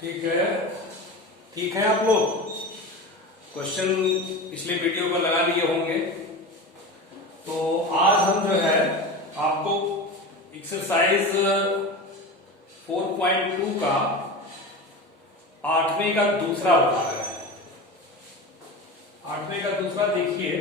ठीक है। ठीक है, आप लोग क्वेश्चन पिछले वीडियो पर लगा लिए होंगे। तो आज हम जो है आपको एक्सरसाइज 4.2 का 8वें का दूसरा बता रहे हैं। 8वें का दूसरा देखिए,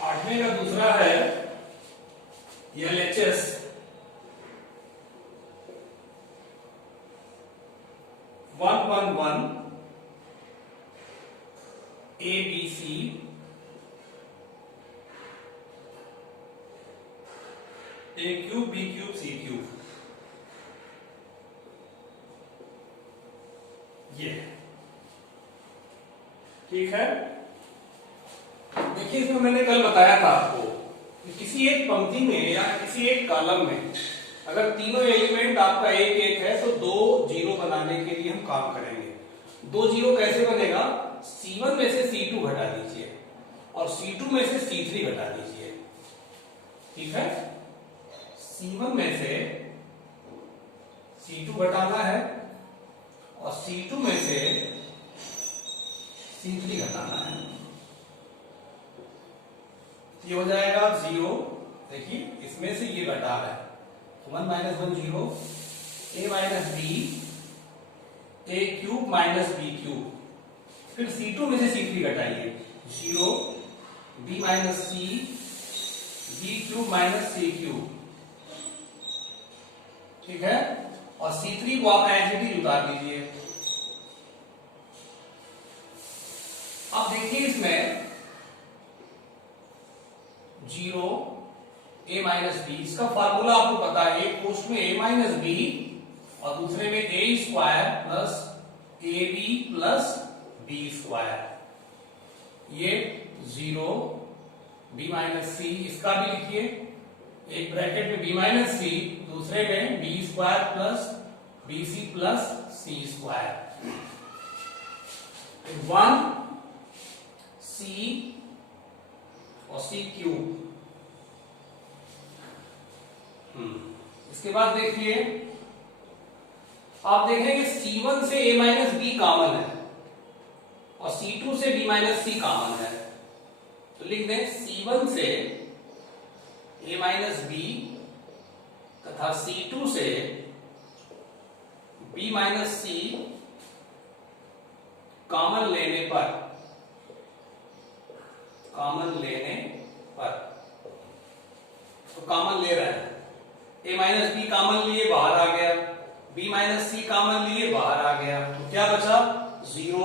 आठवें का दूसरा है LHS 111 ABC A cube B cube C cube, ये ठीक है। देखिए, इसमें मैंने कल बताया था आपको कि किसी एक पंक्ति में या किसी एक कॉलम में अगर तीनों एलिमेंट आपका एक एक है तो दो जीरो बनाने के लिए हम काम करेंगे। दो जीरो कैसे बनेगा? C1 में से C2 घटा दीजिए और C2 में से C3 घटा दीजिए। ठीक है, C1 में से C2 घटाना है और C2 में से C3 घटाना है। ये हो जाएगा 0। देखिए, इसमें से ये घटा है तो 1 - 1 0, a minus B A cube minus B cube. फिर C2 में से C3 घटाइए, 0 b minus C B cube minus C cube. ठीक है, और C3 को आप एज इट इज उतार दीजिए। अब देखिए, इसमें 0 a माइनस बी, इसका फार्मूला आपको पता है। एक पोस्ट में a माइनस बी और दूसरे में a square plus A B plus B square. ये 0 b माइनस सी, इसका भी लिखिए, एक ब्रैकेट में b माइनस सी, दूसरे में B square plus B C plus C square. 1 c और सी क्यूब। इसके बाद देखिए, आप देखेंगे C1 से a माइनस बी कॉमन है और C2 से b माइनस सी कॉमन है। तो लिख दें C1 से a माइनस बी तथा C2 से b माइनस सी कॉमन लेने पर तो कॉमन ले रहे हैं। a माइनस बी कॉमन लिए, बाहर आ गया, b माइनस सी कॉमन लिए, बाहर आ गया, तो क्या बचा? 0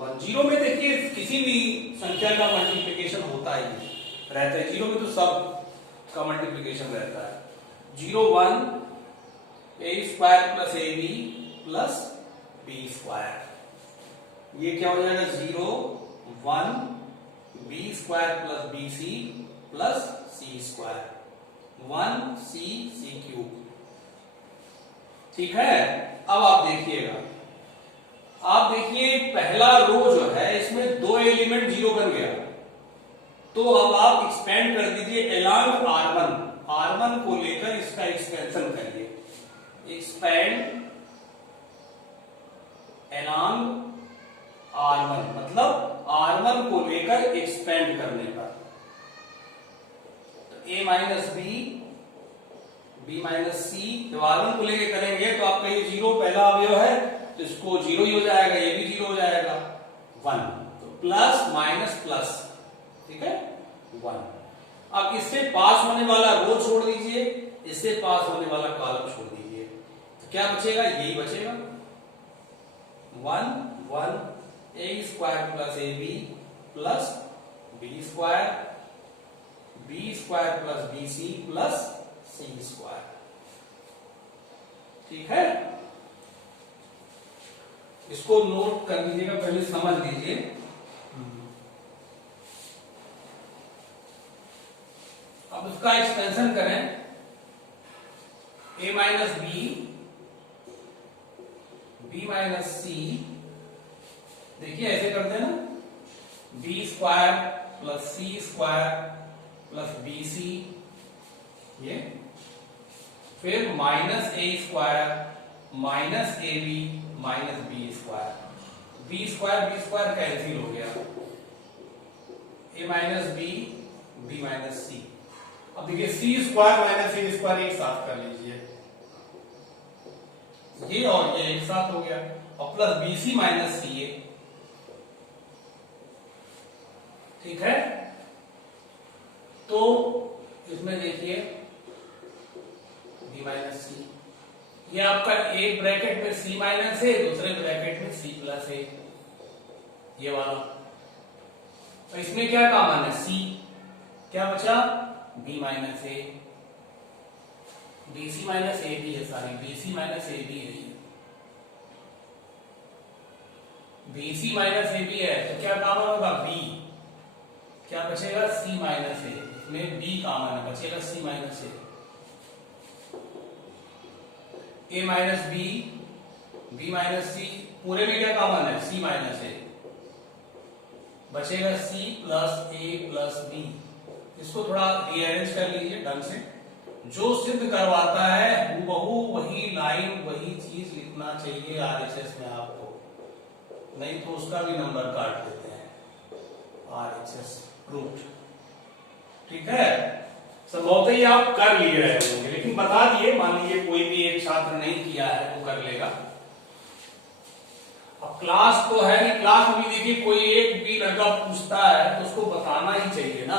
1। 0 में देखिए किसी भी संख्या का मल्टीप्लिकेशन होता ही रहता है। 0 में तो सब का मल्टीप्लिकेशन रहता है। 0 1 a square plus A B plus B square. ये क्या हो जाएगा? 0 1 B square plus B C plus C square, 1 C C cube. ठीक है, अब आप देखिएगा, आप देखिए पहला रो जो है इसमें दो एलिमेंट 0 बन गया। तो अब आप एक्सपेंड कर दीजिए एलॉन्ग R1। R1 को लेकर इसका एक्सपेंशन करिए। एक्सपेंड एलॉन्ग R1 मतलब R1 को लेकर एक्सपेंड करने पर। तो a माइनस बी माइनस सी, जब R1 को लेकर करेंगे तो आपका ये 0 पहला अवयव है तो इसको 0 ही हो जाएगा, ये भी 0 हो जाएगा, 1। तो प्लस माइनस प्लस, ठीक है, 1। अब इससे पास होने वाला रो छोड़ दीजिए, इससे पास होने वाला कॉलम छोड़ दीजिए, तो क्या बचेगा? यही बचेगा, 1 1 a square plus A B plus B square, B square plus B C plus C square. ठीक है, इसको नोट कर लीजिएगा, पहले समझ लीजिए। अब उसका एक्सपेंशन करें, a minus B minus C, देखिए ऐसे करते हैं ना, B square plus C square plus B C, ये फिर minus A square minus A B minus B square, B square cancel हो गया, A minus B minus C. अब देखिए C square minus A square एक साथ कर लीजिए, ये और ये एक साथ हो गया, और प्लस बी सी माइनस सी ए, ठीक है। तो इसमें देखिए बी माइनस सी, ये आपका एक ब्रैकेट में सी माइनस ए, दूसरे ब्रैकेट में सी प्लस ए, ये वाला। तो इसमें क्या कॉमन है, सी, क्या बचा B minus A, B C minus A B है, sorry B C minus A B है, B C minus A B है, तो क्या कॉमन होगा बी, क्या बचेगा सी माइनस ए, इसमें बी कॉमन है, बचेगा सी माइनस ए माइनस बी माइनस सी, पूरे में क्या कॉमन है सी माइनस ए, बचेगा सी प्लस ए प्लस बी। इसको थोड़ा रीअरेंज कर लीजिए ढंग से, जो सिद्ध करवाता है हूबहू वही लाइन वही चीज लिखना चाहिए आरएचएस में आपको, नहीं तो उसका भी नंबर काट देते हैं आरएचएस प्रूफ, ठीक है। संभवतः ही आप कर लिए रहे होंगे, लेकिन बता दिए, मान लीजिए कोई भी एक छात्र नहीं किया है वो कर लेगा। अब क्लास तो है नहीं, क्लास में भी देखिए कोई एक भी लड़का पूछता है तो उसको बताना ही चाहिए ना।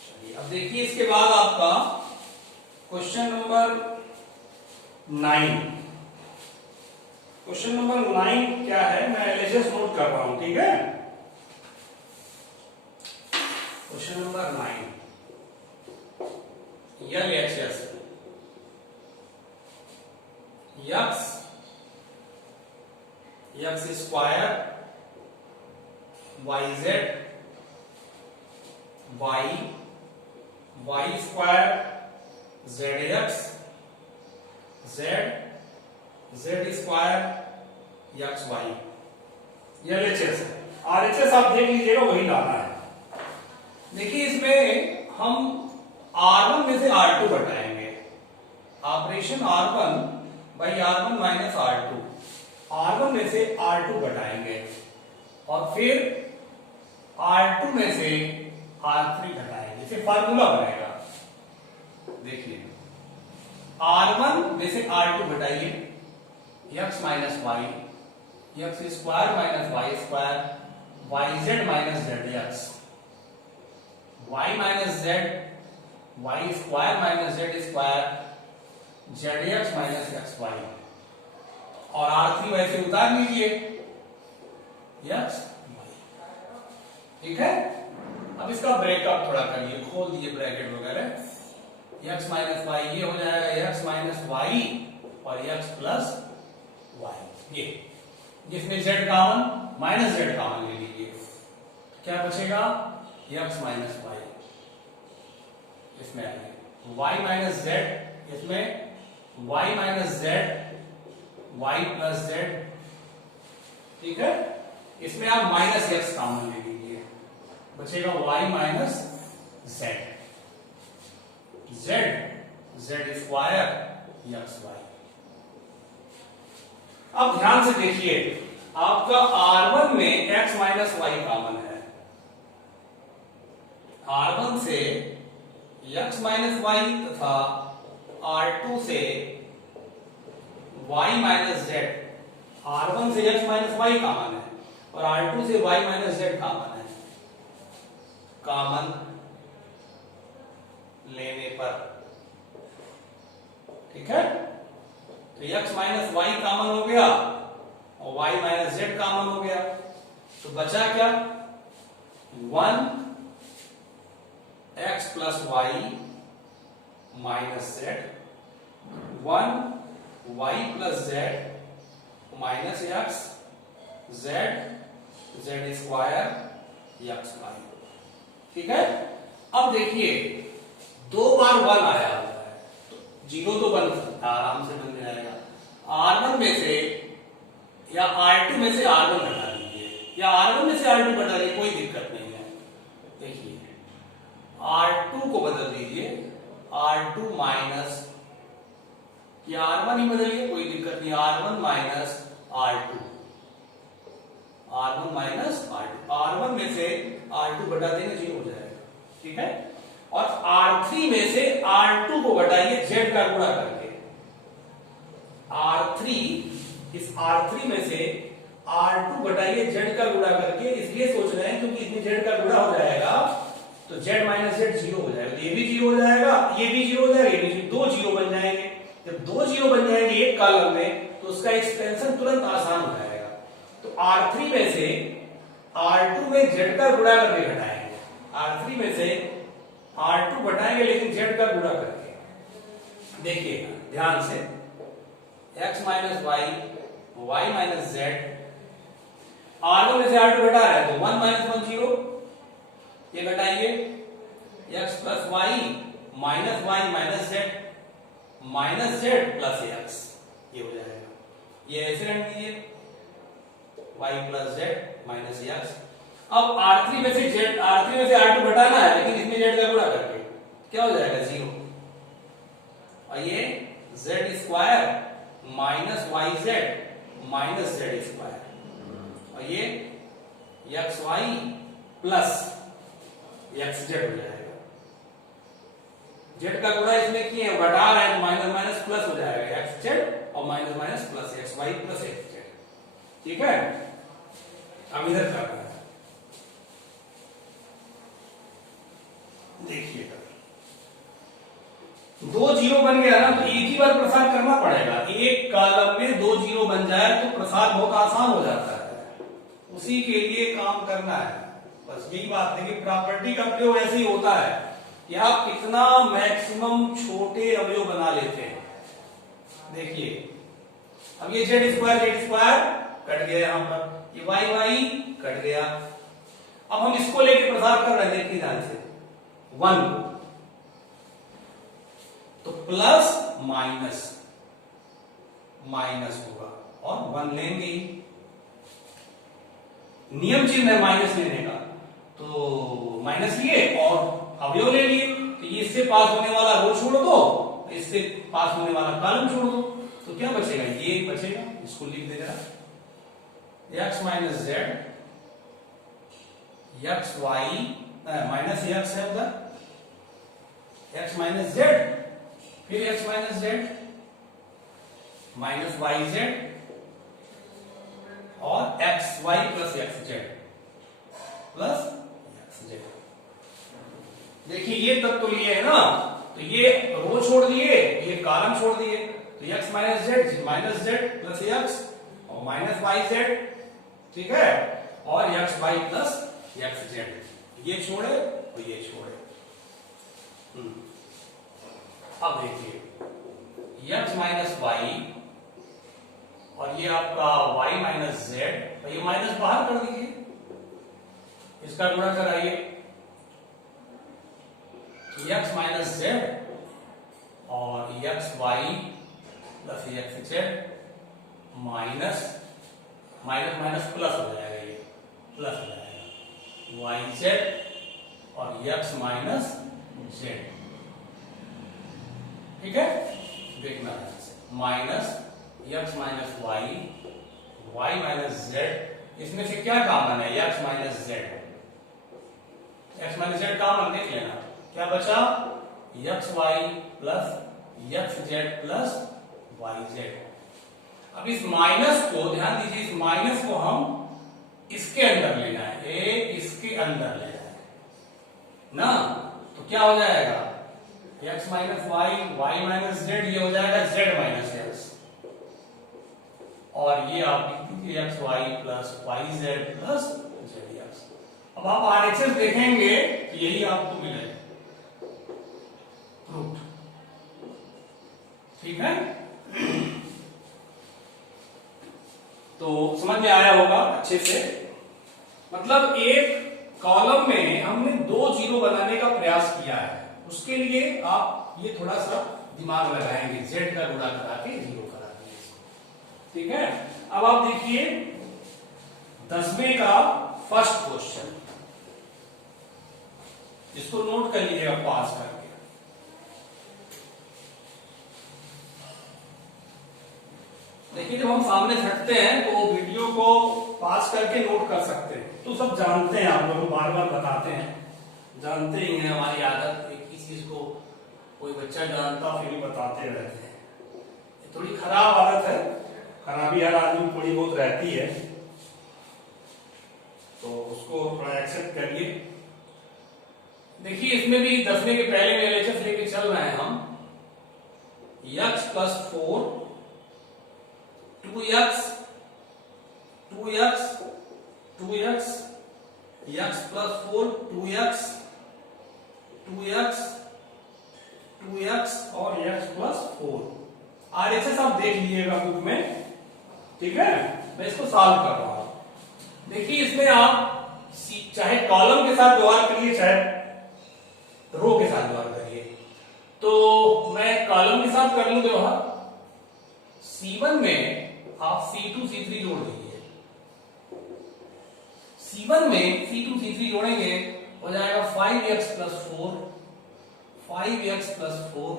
चलिए अब देखिए इसके बाद आपका क्वेश्चन नंबर 9, क्वेश्चन नंबर 9 क्या है, मैं एलएचएस नोट कर रहा हूं, ठीक है। Question number 9, LHS X square Y Z Y square Z X Z square X Y, ये एलएचएस है। आरएचएस आप देख लीजिएगा वही लाना है। देखिए इसमें हम R1 में से R2 घटाएंगे, operation R1 by R1 minus R2, R1 में से R2 घटाएंगे और फिर R2 में से R3 घटाएंगे, इसे फार्मूला बनेगा। देखिए R1 में से R2 घटाइए, x minus Y, X square minus Y square, Y Z minus Z X, Y minus Z, Y square minus Z square, Z X minus X Y, और R3 वैसे उतार लीजिए एक्स वाई, ठीक है। अब इसका ब्रेकअप थोड़ा करिए, खोल दीजिए ब्रैकेट वगैरह, एक्स माइनस वाई ये हो जाएगा एक्स माइनस वाई और एक्स प्लस वाई, ये जिसमें Z common minus Z common ले लीजिए, क्या बचेगा एक्स माइनस वाई, इसमें आइए वाई माइनस जेड, इसमें Y minus Z Y plus Z, ठीक है। इसमें आप माइनस एक्स कॉमन ले लीजिए, बचेगा Y minus Z, Z square X Y. अब ध्यान से देखिए आपका R1 में x माइनस वाई कॉमन है, R1 से x माइनस वाई तथा R2 से y माइनस जेड, R1 से x माइनस वाई कॉमन है और R2 से y माइनस जेड कॉमन है, कॉमन लेने पर, ठीक है। तो x माइनस वाई कॉमन हो गया और y माइनस जेड कॉमन हो गया, तो बचा क्या 1 x plus Y minus Z, 1 y plus Z minus X, Z square X Y, ठीक है। अब देखिए 2 बार 1 आया हुआ है तो 0 तो बन सकता है, आराम से बन जाएगा। R1 में से या R2 में से R1 घटा दीजिए, या R1 में से से R2 घटा दीजिए, कोई दिक्कत नहीं है। देखिए R2 को बदल दीजिए R2 माइनस, या R1 ही बदलिए, कोई दिक्कत नहीं, R1 minus R2, R1 minus R2, R1 में से R2 घटा देंगे, 0 हो जाएगा, ठीक है। और R3 में से R2 को घटाइए Z का गुणा करके, R3, इस R3 में से R2 घटाइए Z का गुणा करके, इसलिए सोच रहे हैं क्योंकि इसमें Z का गुणा हो जाएगा तो Z माइनस Z 0 हो जाएगा, ये भी 0 हो जाएगा, ये भी 0 हो जाएगा, ये भी 0, दो 0 बन जाएंगे। जब दो 0 बन जाएंगे एक कॉलम में तो उसका एक्सपेंशन तुरंत आसान हो जाएगा। तो R3 में से R2 में Z का गुणा करके घटाएंगे, R3 में से R2 घटाएंगे लेकिन Z का गुणा करके। देखिएगा ध्यान से, x minus Y, y minus z, R1 में से R2 घटा रहा है तो 1 माइनस 1 0, ये घटाइए x plus Y minus Y minus z minus z plus x, ये हो जाएगा, ये ऐसे रख दीजिए y plus z minus x। अब R3 में से R2 घटाना है लेकिन इसमें z का गुणा करके क्या हो जाएगा 0, और ये z square minus Y Z minus Z square, और ये X Y plus X Z हो जाएगा। जेड का गुणा इसमें किए हैं, घटा रहे हैं तो माइनस माइनस प्लस हो जाएगा, एक्स जेड और minus minus plus X Y plus X Z, ठीक है। अब इधर करना है, देखिएगा दो 0 बन गया ना तो एक ही बार प्रसार करना पड़ेगा, एक कॉलम में दो 0 बन जाए तो प्रसार बहुत आसान हो जाता है, उसी के लिए काम करना है, बस यही बात है कि प्रॉपर्टी का प्रयोग ऐसे ही होता है कि आप कितना मैक्सिमम छोटे अवयव बना लेते हैं। देखिए अब ये जेड स्क्वायर कट गया, यहां पर ये वाई कट गया। अब हम इसको लेके प्रसार कर रहे हैं, देखिए ध्यान से 1 को, तो प्लस माइनस माइनस होगा और 1 लेंगे, नियम चिन्ह है माइनस लेने का, तो माइनस लिए और अवयव ले लिए, तो इससे पास होने वाला रो छोड़ दो, इससे पास होने वाला कॉलम छोड़ दो, तो क्या बचेगा, ये बचेगा, इसको लिख दे जरा, x minus Z X Y minus X है उधर, x माइनस जेड, फिर x minus Z minus Y Z और X Y plus X Z plus X Z. देखिए ये तत्व लिए है ना, तो ये रो छोड़ दिए, ये कॉलम छोड़ दिए, तो x minus Z plus X और माइनस वाई जेड, ठीक है, और X Y plus X Z, ये छोड़े और ये छोड़े। अब देखिए x माइनस वाई और ये आपका y माइनस जेड, और ये माइनस बाहर कर दीजिए, इसका गुणा कराइए, x माइनस जेड और X Y plus X Z minus minus minus plus हो जाएगा, ये प्लस हो जाएगा वाई जेड और एक्स माइनस जेड, ठीक है। देखना है minus X minus Y Y minus Z, इसमें से क्या कॉमन है, X minus Z, X minus Z common देख लेना, क्या बचा X Y plus X Z plus Y Z. अब इस माइनस को ध्यान दीजिए, इस माइनस को हम इसके अंदर लेना है, इसके अंदर लेना है ना, तो क्या हो जाएगा x minus Y Y minus Z, ये हो जाएगा z माइनस एक्स, और ये आप लिख दीजिए X Y plus Y Z plus Z X. अब आप RHS देखेंगे तो यही आपको मिलेगा रूट, ठीक है। तो समझ में आया होगा अच्छे से, मतलब एक कॉलम में हमने दो 0 बनाने का प्रयास किया है, उसके लिए आप ये थोड़ा सा दिमाग लगाएंगे, z का गुणा करा के 0 करा देंगे, ठीक है। अब आप देखिए 10वें का फर्स्ट क्वेश्चन, इसको नोट कर लीजिएगा पास करके। देखिए जब हम सामने हटते हैं तो वीडियो को पास करके नोट कर सकते हैं, तो सब जानते हैं, आप लोग बार बार बताते हैं, जानते ही हैं, हमारी आदत एक ही चीज को कोई बच्चा जानता फिर भी बताते रहते हैं। ये थोड़ी खराब आदत है, खराबी हर आदमी थोड़ी बहुत रहती है, तो उसको थोड़ा एक्सेप्ट करिए। देखिए इसमें भी 10वें के पहले में एलएचएस लेके चल रहे हैं हम। x plus 4 2x 2x 2x x plus 4 2x 2x 2x और x प्लस 4। आरएचएस आप देख लीजिएगा बुक में, ठीक है। मैं इसको सॉल्व कर रहा हूं। देखिए इसमें आप चाहे कॉलम के साथ व्यवहार करिए चाहे रो के साथ व्यवहार करिए। तो मैं कॉलम के साथ कर लूं व्यवहार। C1 में आप C2 C3 जोड़ दीजिए। C1 में C2 C3 जोड़ेंगे हो जाएगा 5x plus 4 5x plus 4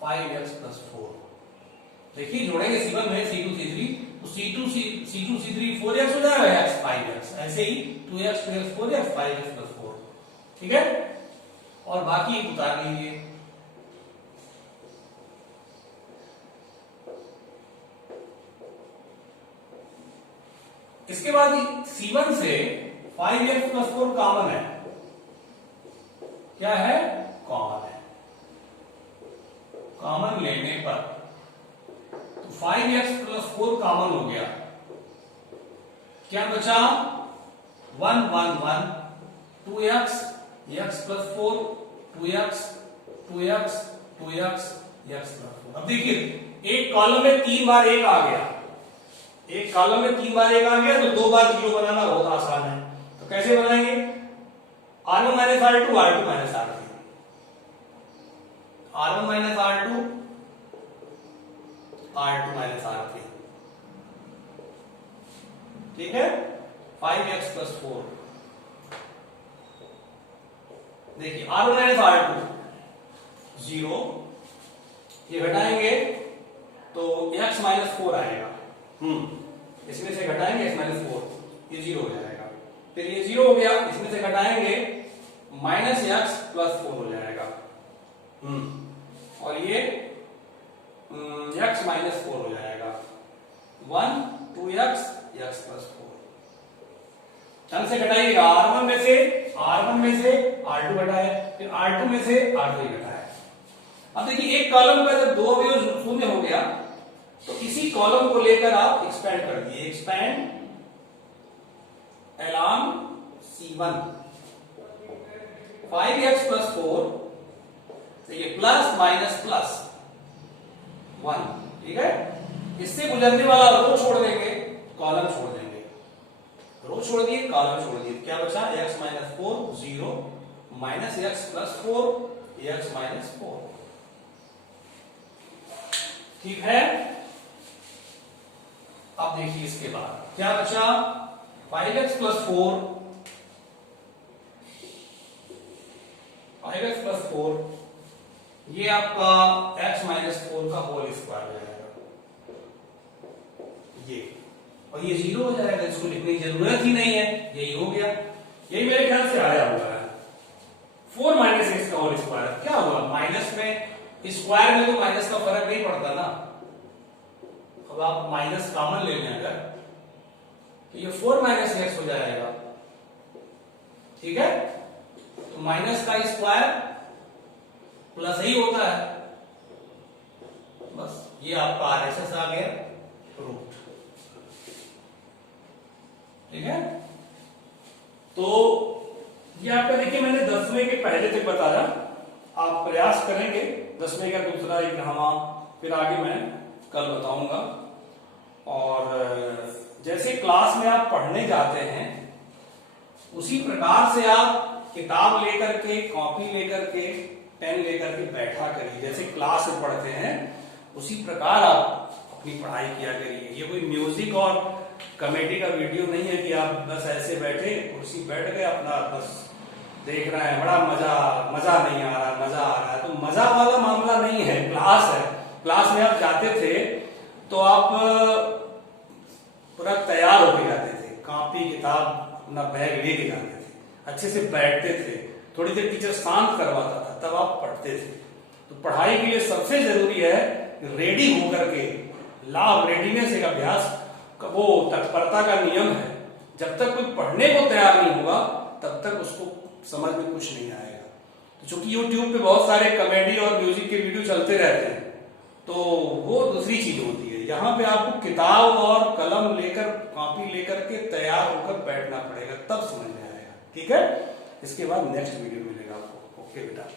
5x plus 4। देखिए जोड़ेंगे C1 में C2 C3 तो C2 C3 4x हो जाएगा, x 5x, ऐसे ही 2x 2x 4x 5x plus 4, ठीक है। और बाकी उतार लीजिए। इसके बाद C1 से 5x प्लस 4 कॉमन है, क्या है, कॉमन है। कॉमन लेने पर तो 5x प्लस 4 कॉमन हो गया, क्या बचा 1 1 1 2x x plus 4 2x 2x 2x x plus 4। अब देखिए एक कॉलम में 3 बार 1 आ गया, एक कॉलम में 3 बार 1 आ गया तो 2 बार 0 बनाना बहुत आसान है। तो कैसे बनाएंगे, R1 minus R2 R2 minus R3 R1 minus R2 R2 minus R3, ठीक है। 5x प्लस 4, देखिए R1 माइनस R2 0, ये घटाएंगे तो x माइनस 4 आएगा, इसमें से घटाएंगे x माइनस 4, ये 0 हो जाएगा। फिर ये 0 हो गया, इसमें से घटाएंगे माइनस x प्लस 4 हो जाएगा, और ये x माइनस 4 हो जाएगा 1 2x x प्लस 4। ढंग से घटाइएगा, R1 में से R2 घटाए, फिर R2 में से R3 घटाए। अब देखिए एक कॉलम का जब 2 अवयव शून्य हो गया तो इसी कॉलम को लेकर आप एक्सपेंड कर दिए, expand along C1 5x plus 4, तो ये प्लस माइनस प्लस 1, ठीक है। इससे गुजरने वाला रो छोड़ देंगे, कॉलम छोड़ देंगे, रो छोड़ दिए कॉलम छोड़ दिए, क्या बचा x minus 4 0 minus x plus 4 x minus 4, ठीक है। अब देखिए इसके बाद क्या बचा 5x प्लस 4 5x प्लस 4, ये आपका x माइनस 4 का होल स्क्वायर हो जाएगा, ये, और ये 0 हो जाएगा, इसको लिखने की जरूरत ही नहीं है, यही हो गया। यही मेरे ख्याल से आया हुआ है 4 माइनस x का होल स्क्वायर। क्या हुआ, माइनस में स्क्वायर में तो माइनस का फर्क नहीं पड़ता ना। अब आप माइनस कॉमन ले लें अगर तो ये 4 माइनस x हो जाएगा, ठीक है। तो माइनस का स्क्वायर प्लस ही होता है, बस ये आपका आरएचएस आ गया रूट, ठीक है। तो ये आपका देखिए मैंने 10वें के पहले तक बताया, आप प्रयास करेंगे 10वें का दूसरा एक नहवा, फिर आगे मैं कल बताऊंगा। और जैसे क्लास में आप पढ़ने जाते हैं उसी प्रकार से आप किताब लेकर के, कॉपी लेकर के, पेन लेकर के बैठा करिए। जैसे क्लास में पढ़ते हैं उसी प्रकार आप अपनी पढ़ाई किया करिए। ये कोई म्यूजिक और कॉमेडी का वीडियो नहीं है कि आप बस ऐसे बैठे कुर्सी बैठ गए अपना बस देख रहे हैं, बड़ा मजा नहीं आ रहा, मजा आ रहा है। तो मजा वाला मामला नहीं है, क्लास है। क्लास में आप जाते थे तो आप पूरा तैयार होके जाते थे, कॉपी किताब अपना बैग लेके जाते थे, अच्छे से बैठते थे, थोड़ी देर टीचर शांत करवाता था तब आप पढ़ते थे। तो पढ़ाई के लिए सबसे जरूरी है रेडी होकर के, लॉ ऑफ रेडीनेस एक अभ्यास वो तत्परता का नियम है। जब तक कोई पढ़ने को तैयार नहीं होगा तब तक उसको समझ में कुछ नहीं आएगा। तो चूंकि YouTube पे बहुत सारे कॉमेडी और म्यूजिक के वीडियो चलते रहते हैं तो वो दूसरी चीज होती है। यहाँ पे आपको किताब और कलम लेकर, कॉपी लेकर के तैयार होकर बैठना पड़ेगा, तब समझ में आएगा। ठीक है, इसके बाद नेक्स्ट वीडियो मिलेगा आपको। ओके बेटा।